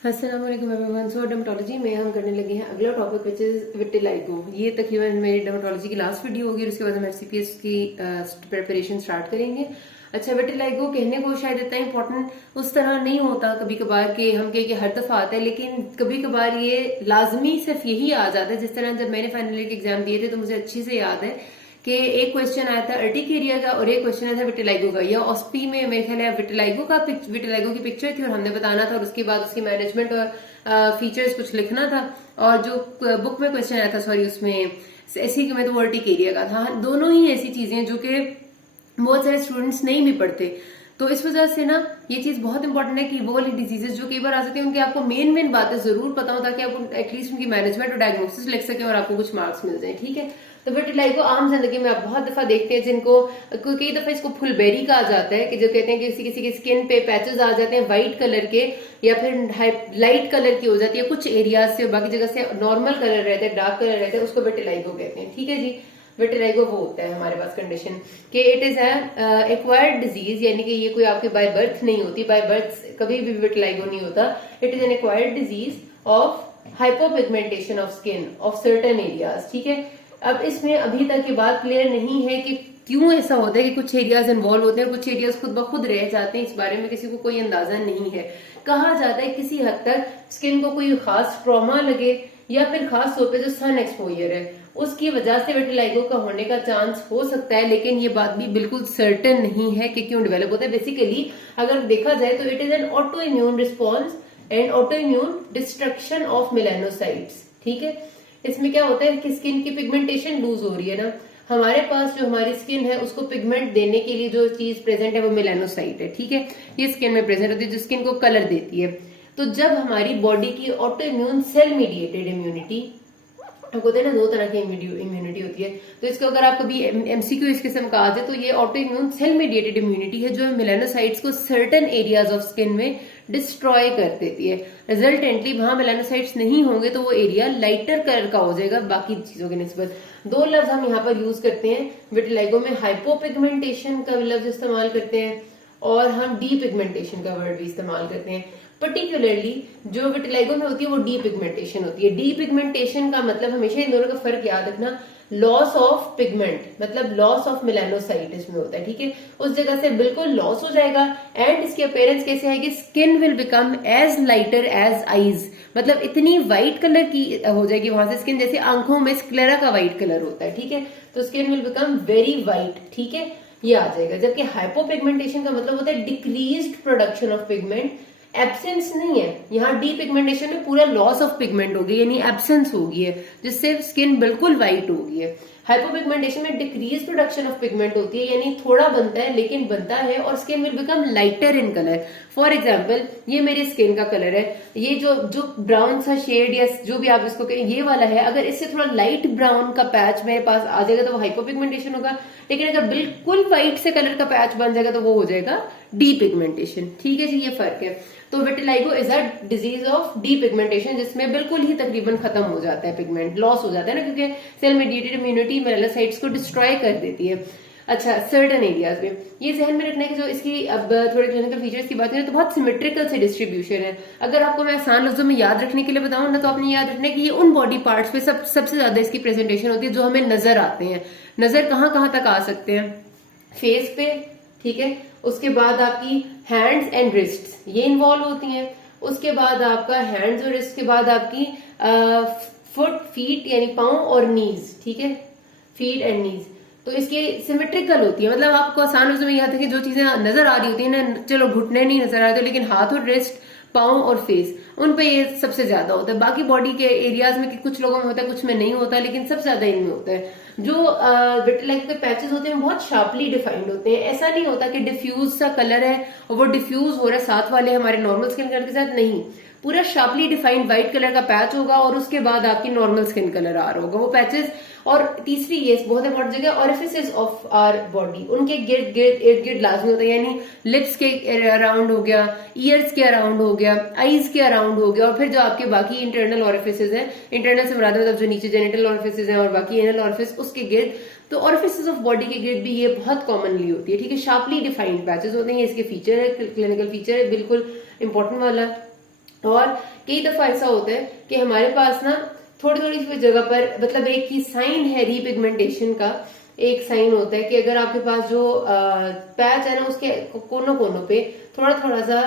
अस्सलाम वालेकुम एवरीवन। सो डर्मेटोलॉजी में हम करने लगे हैं अगला टॉपिक विच इज विटिलाइगो। ये तकरीबन मेरी डर्मेटोलॉजी की लास्ट वीडियो होगी और उसके बाद हम एफसीपीएस की प्रिपरेशन स्टार्ट करेंगे। अच्छा, विटिलाइगो कहने को शायद इतना इंपॉर्टेंट उस तरह नहीं होता कभी कभार कि हम कहें कि हर दफा आता है, लेकिन कभी कभार ये लाजमी सिर्फ यही आ जाता है। जिस तरह जब मैंने फाइनल ईयर के एग्जाम दिए थे तो मुझे अच्छे से याद है कि एक क्वेश्चन आया था अर्टिकेरिया का और एक क्वेश्चन आया था विटिलाइगो का। या ऑस्पी में मेरे ख्याल है विटिलाइगो की पिक्चर थी और हमने बताना था और उसके बाद उसकी मैनेजमेंट और फीचर्स कुछ लिखना था। और जो बुक में क्वेश्चन आया था, सॉरी, उसमें ऐसी में तो वो अर्टिकेरिया का था। दोनों ही ऐसी चीजें जो कि बहुत सारे स्टूडेंट्स नहीं भी पढ़ते, तो इस वजह से ना ये चीज बहुत इंपॉर्टेंट है कि वो वाली डिजीजेस जो कई बार आ सकती है उनके आपको मेन बातें जरूर पता हो ताकि आप एटलीस्ट उनकी मैनेजमेंट और डायग्नोसिस लिख सकें और आपको कुछ मार्क्स मिल जाए। ठीक है, तो विटिलाइगो आम जिंदगी में आप बहुत दफा देखते हैं जिनको कई दफा इसको फुलबेरी कहा जाता है, कि जो कहते हैं कि किसी किसी की स्किन पे पैचेस आ जाते हैं व्हाइट कलर के या फिर लाइट कलर की हो जाती है कुछ एरियाज से, बाकी जगह से नॉर्मल कलर रहता है, डार्क कलर रहता है, उसको विटिलाइगो कहते हैं। ठीक है जी, विटिलाइगो वो होता है हमारे पास कंडीशन कि इट इज एक्वायर्ड डिजीज, यानी कि ये कोई आपके बाय बर्थ नहीं होती। बाय बर्थ कभी भी विटिलाइगो नहीं होता। It is an acquired disease of hypopigmentation of skin of certain areas. ठीक है, अब इसमें अभी तक ये बात क्लियर नहीं है कि क्यों ऐसा होता है कि कुछ एरियाज इन्वॉल्व होते हैं, कुछ एरियाज खुद ब खुद रह जाते हैं। इस बारे में किसी को कोई अंदाजा नहीं है। कहा जाता है किसी हद तक स्किन को कोई खास ट्रॉमा लगे या फिर खास तौर पे जो सन एक्सपोजर है उसकी वजह से विटिलाइगो का होने का चांस हो सकता है, लेकिन ये बात भी बिल्कुल सर्टेन नहीं है कि क्यों डेवलप होता है। बेसिकली अगर देखा जाए तो it is an auto immune response and auto immune destruction of melanocytes. ठीक है, इसमें क्या होता है कि स्किन की पिगमेंटेशन लूज हो रही है ना, हमारे पास जो हमारी स्किन है उसको पिगमेंट देने के लिए जो चीज प्रेजेंट है वो मेलानोसाइट है। ठीक है, ये स्किन में प्रेजेंट होती है जो स्किन को कलर देती है। तो जब हमारी बॉडी की auto immune cell mediated immunity, होते हैं ना, दो तरह की इम्यूनिटी होती है, तो इसको अगर आप कभी एमसीक्यू इस किस्म का आ जाए तो ये auto immune cell mediated immunity है जो मेलानोसाइट्स को सर्टेन एरियाज ऑफ स्किन में डिस्ट्रॉय कर देती है। रिजल्टेंटली वहां मेलानोसाइट्स नहीं होंगे तो वो एरिया लाइटर कलर का हो जाएगा बाकी चीजों के निस्बत। दो लफ्ज हम यहाँ पर यूज करते हैं विटिलाइगो में, हाइपोपिगमेंटेशन का लफ्ज इस्तेमाल करते हैं और हम डी पिगमेंटेशन का वर्ड भी इस्तेमाल करते हैं। पर्टिकुलरली जो विटिलाइगो में होती है वो डी पिगमेंटेशन होती है। डी पिगमेंटेशन का मतलब हमेशा इन दोनों का फर्क याद रखना, लॉस ऑफ पिगमेंट मतलब लॉस ऑफ मेलानोसाइट इसमें होता है। ठीक है, उस जगह से बिल्कुल लॉस हो जाएगा एंड इसकी अपीयरेंस कैसे आएगी, skin will become as lighter as eyes, मतलब इतनी व्हाइट कलर की हो जाएगी वहां से स्किन, जैसे आंखों में स्क्लेरा का व्हाइट कलर होता है। ठीक है, तो skin will become very white. ठीक है, ये आ जाएगा। जबकि हाइपोपिगमेंटेशन का मतलब होता है decreased production of pigment, absence नहीं है। यहाँ डी पिगमेंटेशन में पूरा लॉस ऑफ पिगमेंट होगी, यानी एब्सेंस होगी है जिससे स्किन बिल्कुल व्हाइट होगी है। हाइपोपिगमेंटेशन में डिक्रीज प्रोडक्शन ऑफ पिगमेंट होती है, यानी थोड़ा बनता है लेकिन बनता है और skin will become lighter in colour. For example ये मेरी स्किन का कलर है, ये जो ब्राउन सा शेड या जो भी आप इसको कहें ये वाला है, अगर इससे थोड़ा लाइट ब्राउन का पैच मेरे पास आ जाएगा तो वो हाइपोपिगमेंटेशन होगा, लेकिन अगर बिल्कुल व्हाइट से कलर का पैच बन जाएगा तो वो हो जाएगा डी पिगमेंटेशन। ठीक है जी, ये फर्क है। तो vitiligo is a disease of D pigmentation जिसमें बिल्कुल ही तकरीबन खत्म हो जाता है, पिगमेंट लॉस हो जाता है ना, क्योंकि सेल मेडिएटेड इम्यूनिटी मेलानोसाइट्स को डिस्ट्रॉय कर देती है। अच्छा, सर्टेन एरियाज में ये ध्यान में रखना है कि जो इसकी अब थोड़े क्लिनिकल फीचर्स की बात करें तो बहुत सिमेट्रिकल से डिस्ट्रीब्यूशन है। अगर आपको मैं आसान लफ्जों में याद रखने के लिए बताऊं ना तो आपने याद रखना है कि ये उन बॉडी पार्ट्स पे सबसे ज्यादा इसकी प्रेजेंटेशन होती है जो हमें नजर आते हैं। नजर कहाँ तक आ सकते हैं, फेस पे, ठीक है, उसके बाद आपकी हैंड्स एंड रिस्ट्स ये इन्वॉल्व होती हैं, उसके बाद आपका हैंड्स और रिस्ट के बाद आपकी फुट फीट यानी पांव और नीज। ठीक है, फीट एंड नीज, तो इसकी सिमेट्रिकल होती है। मतलब आपको आसान में याद है कि जो चीजें नजर आ रही होती है ना, चलो घुटने नहीं नजर आ रहे लेकिन हाथ और रिस्ट, पाँव और फेस, उन पे ये सबसे ज्यादा होता है। बाकी बॉडी के एरियाज में कि कुछ लोगों में होता है कुछ में नहीं होता, लेकिन सबसे ज्यादा इनमें होता है। जो विटिलाइगो के पैचेस होते हैं बहुत शार्पली डिफाइंड होते हैं। ऐसा नहीं होता कि डिफ्यूज सा कलर है और वो डिफ्यूज हो रहा है साथ वाले हमारे नॉर्मल स्किन कलर के साथ, नहीं, पूरा शार्पली डिफाइंड व्हाइट कलर का पैच होगा और उसके बाद आपकी नॉर्मल स्किन कलर आ रहा होगा वो पैचेस। और तीसरी ये बहुत इंपॉर्टेंट जगह, ऑरिफिसेस ऑफ आवर बॉडी, उनके इर्द गिर्द लाजमी होता है, यानी लिप्स के अराउंड हो गया, ईयर्स के अराउंड हो गया, आईज के अराउंड हो गया, और फिर जो आपके बाकी इंटरनल ऑरिफिसेस हैं, इंटरनल से मुराद मतलब जो नीचे जेनिटल ऑरिफिसेस हैं और बाकी एनल ऑरिफिस उसके गिर्द, तो ऑरिफिसेस ऑफ बॉडी के गिर्द भी ये बहुत कॉमनली होती है। ठीक है, शार्पली डिफाइंड पैचेस होते हैं, इसके फीचर है, क्लिनिकल फीचर है बिल्कुल इंपॉर्टेंट वाला। और कई दफा ऐसा होता है कि हमारे पास ना थोड़ी थोड़ी सी जगह पर, मतलब एक ही साइन है रीपिगमेंटेशन का, एक साइन होता है कि अगर आपके पास जो पैच है ना उसके कोनों कोनों पे थोड़ा थोड़ा सा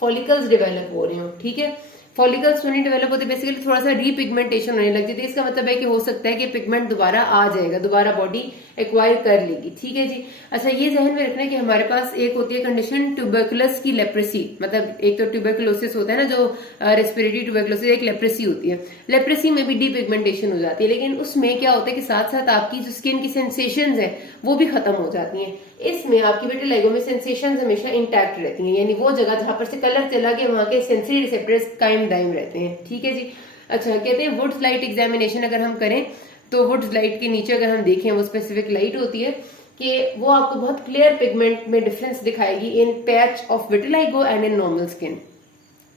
फॉलिकल्स डेवलप हो रहे हो, ठीक है। फॉलिकल्स नहीं डेवलप होते, बेसिकली थोड़ा सा रीपिगमेंटेशन होने लगती है। इसका मतलब है कि हो सकता है कि पिगमेंट दोबारा आ जाएगा, दोबारा बॉडी एक्वायर कर लेगी, ठीक है जी। अच्छा, ये जहन में रखना है कि हमारे पास एक होती है कंडीशन ट्यूबरकुलस की लेप्रेसी, मतलब एक तो ट्यूबरकुलोसिस होता है ना जो रेस्पिरेटरी ट्यूबरकुलोसिस, एक लेप्रेसी होती है। लेप्रेसी में भी डीपिगमेंटेशन हो जाती है, लेकिन उसमें क्या होता है कि साथ साथ आपकी जो स्किन की सेंसेशंस है वो भी खत्म हो जाती हैं। इसमें आपकी विटिलिगो में सेंसेशंस हमेशा इंटैक्ट रहती हैं, यानी वो जगह जहां पर से कलर चला गया वहां के सेंसरी रिसेप्टर्स कायम दायम रहते हैं, ठीक है जी। अच्छा, कहते हैं वुड्स लाइट एग्जामिनेशन अगर हम करें तो वुड्स लाइट के नीचे अगर हम देखें, वो स्पेसिफिक लाइट होती है कि वो आपको बहुत क्लियर पिगमेंट में डिफरेंस दिखाएगी in patch of vitiligo and in normal skin,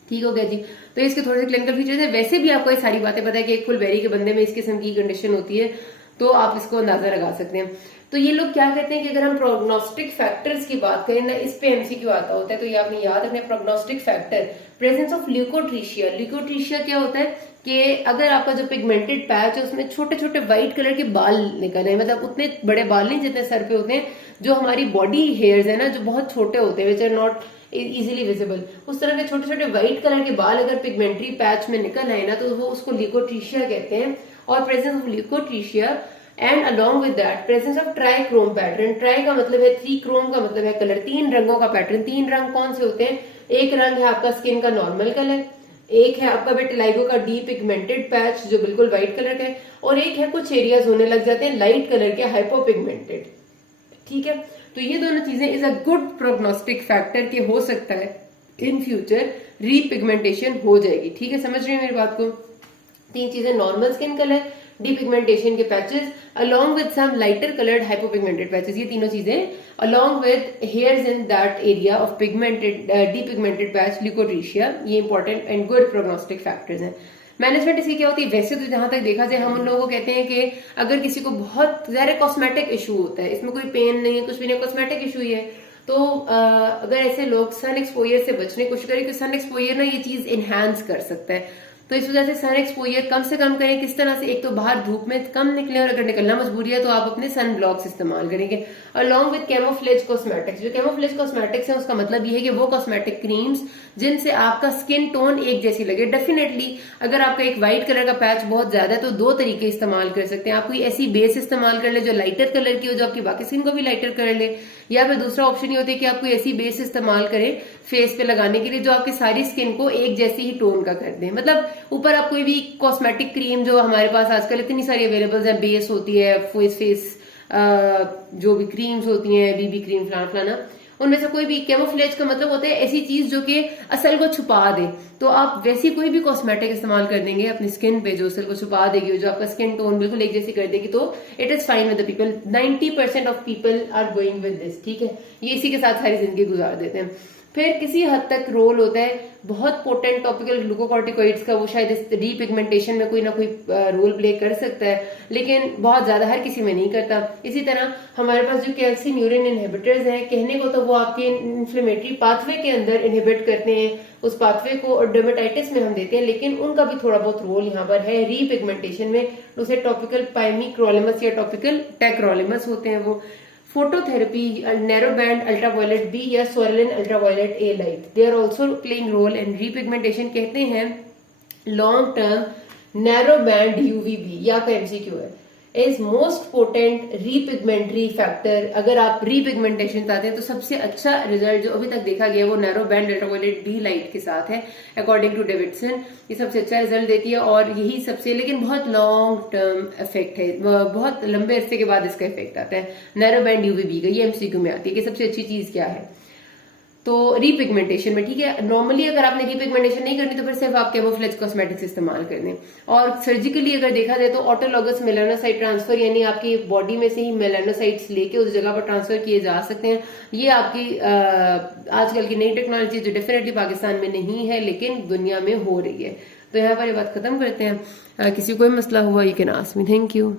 ठीक हो गया जी। तो इसके थोड़े से क्लिनिकल फीचर्स है। वैसे भी आपको ये सारी बातें पता है कि एक फुलबेरी के बंदे में इस किस्म की कंडीशन होती है, तो आप इसको अंदाजा लगा सकते हैं। तो ये लोग क्या कहते हैं कि अगर हम प्रोग्नोस्टिक फैक्टर्स की बात करें ना, इस पे एमसीक्यू आता होता है, तो ये आपने याद रखना है। Prognostic factor, presence of leukotrichia. Leukotrichia क्या होता है कि अगर आपका जो पिगमेंटेड पैच है उसमें छोटे छोटे व्हाइट कलर के बाल निकल रहे, मतलब उतने बड़े बाल नहीं जितने सर पे होते हैं, जो हमारी बॉडी हेयर्स है ना जो बहुत छोटे होते हैं, which are not easily visible, उस तरह के छोटे छोटे व्हाइट कलर के बाल अगर पिगमेंट्री पैच में निकल आए ना, तो वो उसको ल्यूकोट्रीशिया कहते हैं। और presence of leukotrichia and along with that presence of trichrome pattern. Tri का मतलब है थ्री, क्रोम का मतलब है कलर, तीन रंगों का पैटर्न। तीन रंग कौन से होते हैं? एक रंग है आपका स्किन का नॉर्मल कलर, एक है आपका विटिलिगो का डी पिगमेंटेड पैच जो बिल्कुल व्हाइट कलर का है, और एक है कुछ एरियाज होने लग जाते हैं लाइट कलर के हाइपोपिगमेंटेड, ठीक है। तो ये दोनों चीजें is a good prognostic factor के हो सकता है इन फ्यूचर रीपिगमेंटेशन हो जाएगी, ठीक है। समझ रहे हैं मेरी बात को? तीन चीजें, नॉर्मल स्किन कलर, डीपिगमेंटेशन के patches, along with some lighter coloured hypopigmented patches, ये तीनों चीजें along with hairs in that area of pigmented depigmented patch leukotrichia, ये important and good prognostic factors हैं। मैनेजमेंट इसकी क्या होती है? वैसे तो जहां तक देखा जाए हम उन लोगों को कहते हैं कि अगर किसी को बहुत ज्यादा कॉस्मेटिक इशू होता है, इसमें कोई पेन नहीं है, कुछ भी नहीं, कॉस्मेटिक इशू ही है, तो अगर ऐसे लोग सन एक्सपोजर से बचने की कोशिश करें, कि सन एक्सपोजर ना ये चीज इनहेंस कर सकता है, तो इस वजह से सन एक्सपोजर कम से कम करें। किस तरह से? एक तो बाहर धूप में कम निकले, और अगर निकलना मजबूरी है तो आप अपने सन ब्लॉक्स इस्तेमाल करेंगे। Along with camouflage cosmetics. जो कैमोफ्लेज कॉस्मेटिक्स है उसका मतलब ये है कि वो कॉस्मेटिक क्रीम्स जिनसे आपका स्किन टोन एक जैसी लगे। डेफिनेटली अगर आपका एक व्हाइट कलर का पैच बहुत ज्यादा है तो दो तरीके इस्तेमाल कर सकते हैं। आप कोई ऐसी बेस इस्तेमाल कर ले जो लाइटर कलर की हो, जो आपकी बाकी स्किन को भी लाइटर कर ले, या फिर दूसरा ऑप्शन ये होता है कि आप कोई ऐसी बेस इस्तेमाल करें फेस पे लगाने के लिए जो आपकी सारी स्किन को एक जैसी ही टोन का कर दे। मतलब ऊपर आप कोई भी कॉस्मेटिक क्रीम, जो हमारे पास आजकल इतनी सारी अवेलेबल है, बेस होती है, फेस जो भी क्रीम्स होती हैं, बीबी क्रीम, फलाना फलाना, उनमें से कोई भी, कैमोफ्लेज का मतलब होता है ऐसी चीज जो कि असल को छुपा दे। तो आप वैसी कोई भी कॉस्मेटिक इस्तेमाल कर देंगे अपनी स्किन पे जो असल को छुपा देगी, जो आपका स्किन टोन बिल्कुल एक जैसी कर देगी, तो it is fine with the people. 90% of people are going with this, ठीक है। ये इसी के साथ सारी जिंदगी गुजार देते हैं। फिर किसी हद तक रोल होता है बहुत पोटेंट टॉपिकल ग्लूकोकॉर्टिकॉइड्स का, वो शायद इस डीपिगमेंटेशन में कोई ना कोई रोल प्ले कर सकता है, लेकिन बहुत ज्यादा हर किसी में नहीं करता। इसी तरह हमारे पास जो कैल्सिन्यूरिन इनहिबिटर्स हैं, कहने को तो वो आपके इन्फ्लेमेटरी पाथवे के अंदर इनहिबिट करते हैं उस पाथवे को, और डर्मेटाइटिस में हम देते हैं, लेकिन उनका भी थोड़ा बहुत रोल यहाँ पर है रीपिगमेंटेशन में। उसे टॉपिकल पाइमिक्रोलिमस या टॉपिकल टेक्रोलिमस होते हैं वो। Phototherapy, narrow band ultraviolet B या Swirlin ultraviolet A light, they are also playing role in repigmentation। कहते हैं long term narrow band UVB, या आपका MCQ है, is most potent repigmentary factor। अगर आप रीपिगमेंटेशन चाहते हैं तो सबसे अच्छा रिजल्ट जो अभी तक देखा गया वो narrow band ultraviolet B light के साथ है, अकॉर्डिंग टू डेविडसन। ये सबसे अच्छा रिजल्ट देती है, और यही सबसे, लेकिन बहुत लॉन्ग टर्म इफेक्ट है, बहुत लंबे अरसे के बाद इसका इफेक्ट आता है नैरो बैंड यूवीबी का। ये एमसीक्यू में आती है कि सबसे अच्छी चीज क्या है तो रीपिगमेंटेशन में, ठीक है। नॉर्मली अगर आपने रीपिगमेंटेशन नहीं करनी तो फिर सिर्फ आप कैमोफ्लेज कॉस्मेटिक्स इस्तेमाल कर दें। और सर्जिकली अगर देखा जाए तो ऑटोलॉगस मेलानोसाइट ट्रांसफर, यानी आपकी बॉडी में से ही मेलानोसाइट्स लेके उस जगह पर ट्रांसफर किए जा सकते हैं। ये आपकी आजकल की नई टेक्नोलॉजी जो डेफिनेटली पाकिस्तान में नहीं है लेकिन दुनिया में हो रही है। तो यहाँ पर ये बात खत्म करते हैं। किसी कोई मसला हुआ you can ask me. Thank you.